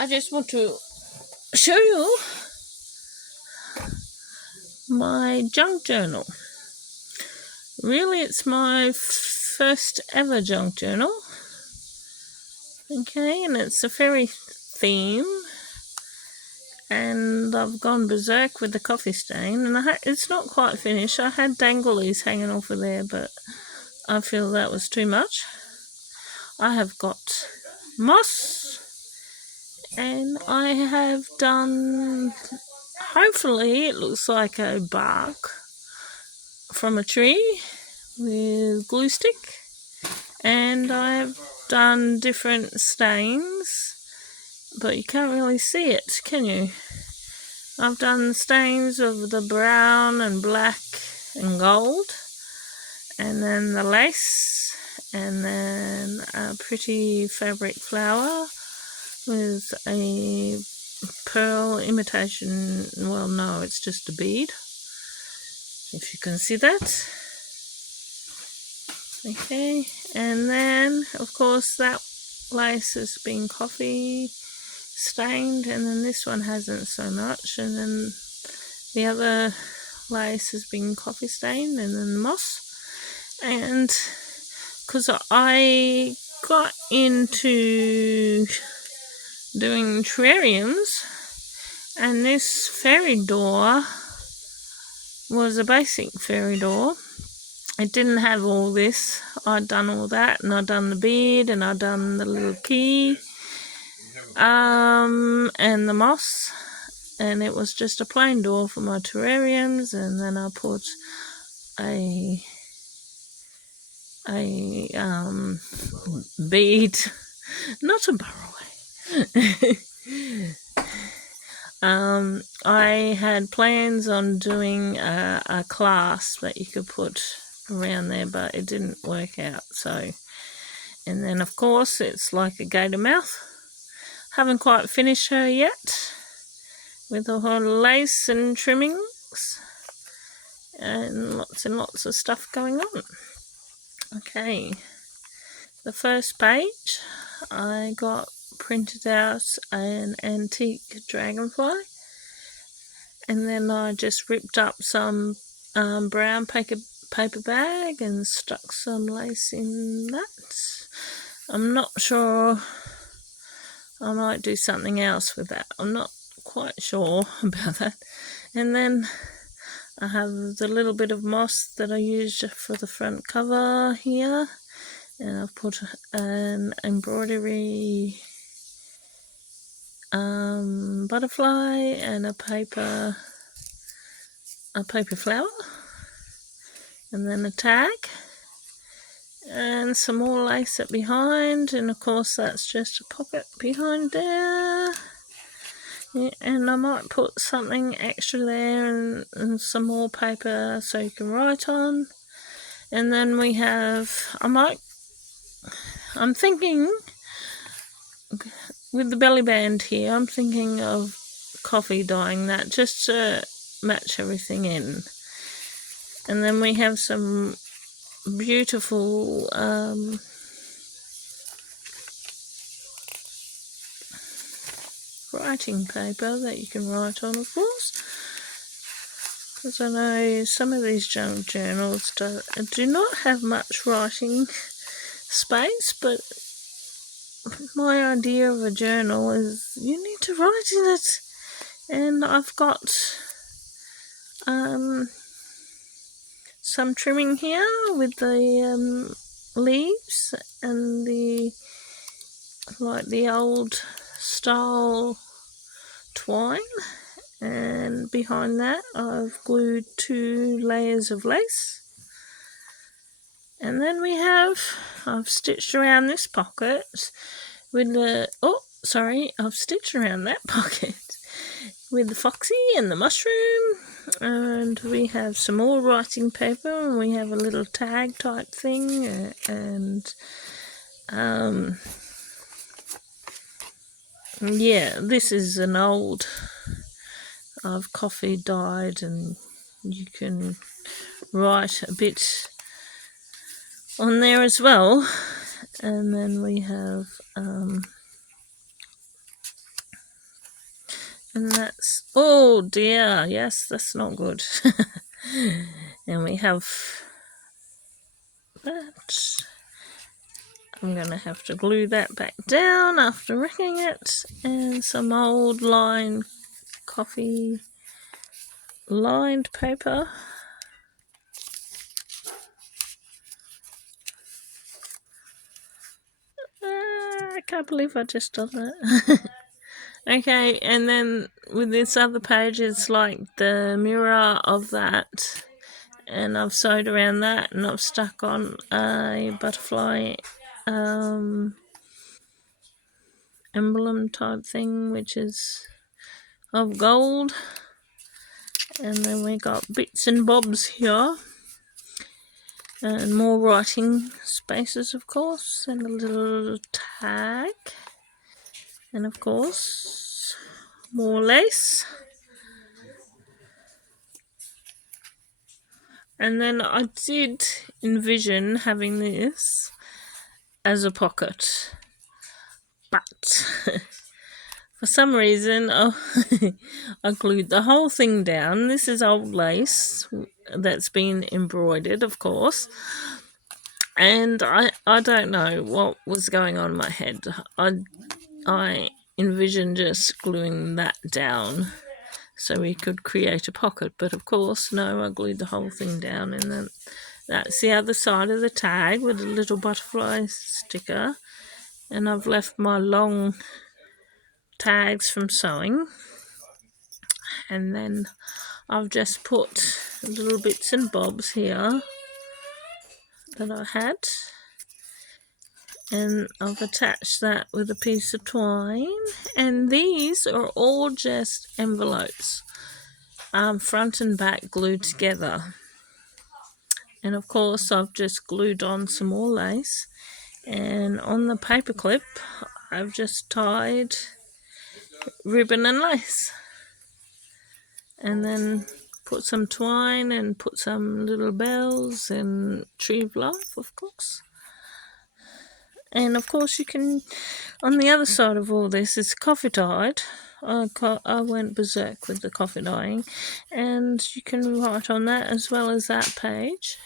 I just want to show you my junk journal. Really, it's my first ever junk journal. Okay, and it's a fairy theme. And I've gone berserk with the coffee stain, and it's not quite finished. I had danglies hanging off of there, but I feel that was too much. I have got moss, and I have done, hopefully it looks like a bark from a tree with glue stick, and I've done different stains, but you can't really see it, can you? I've done stains of the brown and black and gold, and then the lace, and then a pretty fabric flower with a pearl imitation. Well, no, it's just a bead, if you can see that. Okay, and then of course that lace has been coffee stained, and then this one hasn't so much, and then the other lace has been coffee stained, and then the moss. And because I got into doing terrariums, and this fairy door was a basic fairy door. It didn't have all this. I'd done all that, and I'd done the bead, and I'd done the little key, and the moss, and it was just a plain door for my terrariums. And then I put a bead, not a burroway. I had plans on doing a clasp that you could put around there, but it didn't work out. So, and then of course it's like a gator mouth. Haven't quite finished her yet with all her lace and trimmings and lots of stuff going on. Okay, the first page I got printed out an antique dragonfly, and then I just ripped up some brown paper bag and stuck some lace in that. I'm not sure, I might do something else with that. I'm not quite sure about that. And then I have the little bit of moss that I used for the front cover here, and I've put an embroidery butterfly and a paper flower, and then a tag, and some more lace up behind, and of course that's just a pocket behind there. Yeah, and I might put something extra there, and some more paper so you can write on. And then we have, I'm thinking with the belly band here, I'm thinking of coffee dyeing that just to match everything in. And then we have some beautiful writing paper that you can write on, of course, because I know some of these junk journals do not have much writing space, but my idea of a journal is you need to write in it. And I've got some trimming here with the leaves and the old style twine, and behind that I've glued 2 layers of lace. And then I've stitched around this pocket with I've stitched around that pocket with the foxy and the mushroom, and we have some more writing paper, and we have a little tag type thing, and yeah, this is an old, I've coffee dyed, and you can write a bit on there as well. And then we have And that's, oh dear, yes, that's not good. And we have that. I'm going to have to glue that back down after wrecking it. And some old coffee lined paper. I can't believe I just done that. Okay, and then with this other page, it's like the mirror of that. And I've sewed around that, and I've stuck on a butterfly emblem type thing, which is of gold. And then we got bits and bobs here, and more writing spaces, of course, and a little tag, and of course more lace. And then I did envision having this as a pocket, but for some reason I glued the whole thing down. This is old lace that's been embroidered, of course, and I don't know what was going on in my head. I envisioned just gluing that down so we could create a pocket, but of course no, I glued the whole thing down. And then that's the other side of the tag with a little butterfly sticker, and I've left my long tags from sewing, and then I've just put little bits and bobs here that I had, and I've attached that with a piece of twine. And these are all just envelopes, front and back glued together. And of course I've just glued on some more lace, and on the paper clip I've just tied ribbon and lace, and then put some twine and put some little bells and tree of life, of course. And of course you can, on the other side of all this is coffee dyed. I went berserk with the coffee dyeing, and you can write on that as well as that page,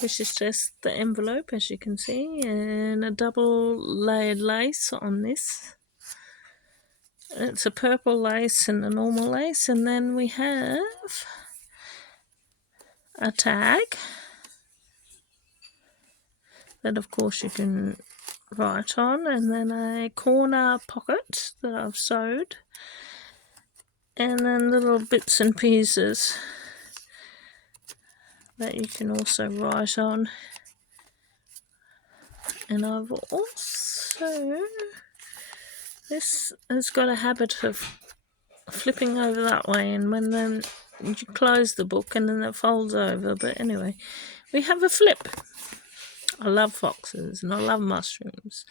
which is just the envelope, as you can see, and a double layered lace on this. It's a purple lace and a normal lace, and then we have a tag that of course you can write on, and then a corner pocket that I've sewed, and then little bits and pieces that you can also write on. And I've also, this has got a habit of flipping over that way, and when then you close the book and then it folds over. But anyway, we have a flip. I love foxes and I love mushrooms.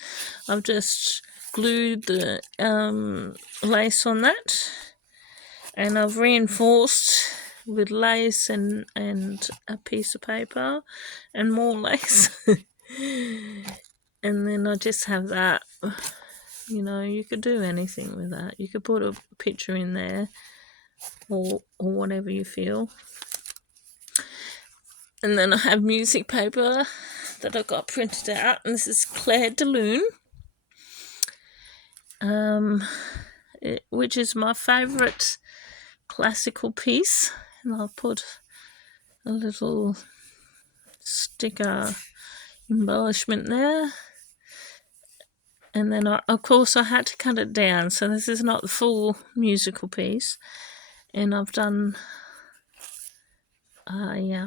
I've just glued the lace on that, and I've reinforced with lace and a piece of paper and more lace. And then I just have that. You know, you could do anything with that. You could put a picture in there, or whatever you feel. And then I have music paper that I got printed out, and this is Clair de Lune, which is my favourite classical piece. And I'll put a little sticker embellishment there. And then of course I had to cut it down, so this is not the full musical piece. And I've done a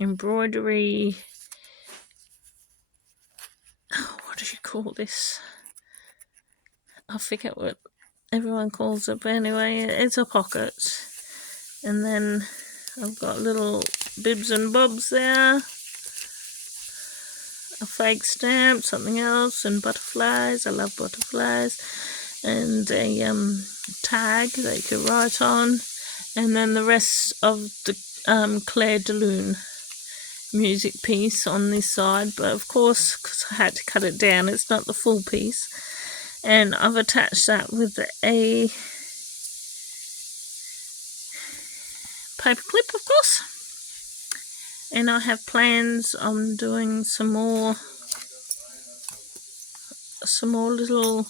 embroidery, what do you call this? I forget what everyone calls it, but anyway, it's a pocket. And then I've got little bibs and bobs there, a fake stamp, something else, and butterflies. I love butterflies. And a tag that you could write on, and then the rest of the Clair de Lune music piece on this side. But of course, because I had to cut it down, it's not the full piece. And I've attached that with a paper clip, of course. And I have plans on doing some more little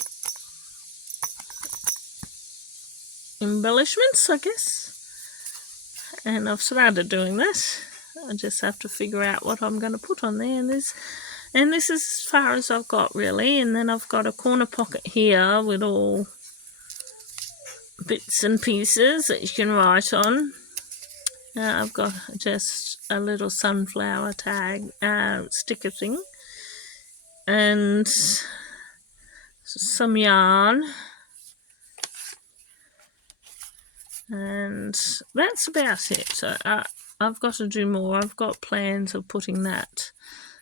embellishments, I guess. And I've started doing that. I just have to figure out what I'm going to put on there. And this is as far as I've got, really. And then I've got a corner pocket here with all bits and pieces that you can write on. I've got just a little sunflower tag sticker thing, and some yarn, and that's about it. So I've got to do more. I've got plans of putting that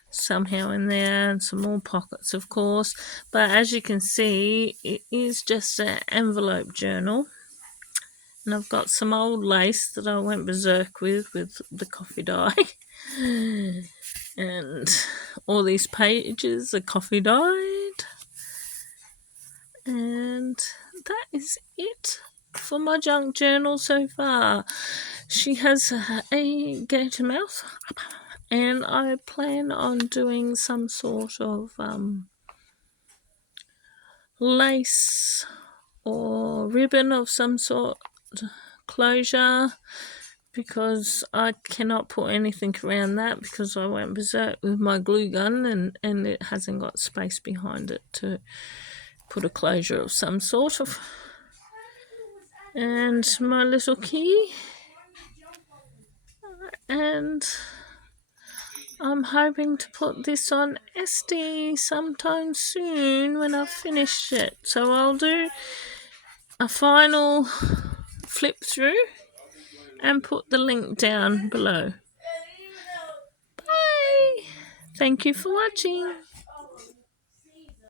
somehow in there, and some more pockets, of course. But as you can see, it is just an envelope journal. And I've got some old lace that I went berserk with the coffee dye. And all these pages are coffee dyed. And that is it for my junk journal so far. She has a gator mouth. And I plan on doing some sort of lace or ribbon of some sort, closure, because I cannot put anything around that because I went berserk with my glue gun and it hasn't got space behind it to put a closure of some sort of. And my little key, and I'm hoping to put this on Etsy sometime soon when I've finished it. So I'll do a final flip through and put the link down below. Bye! Thank you for watching.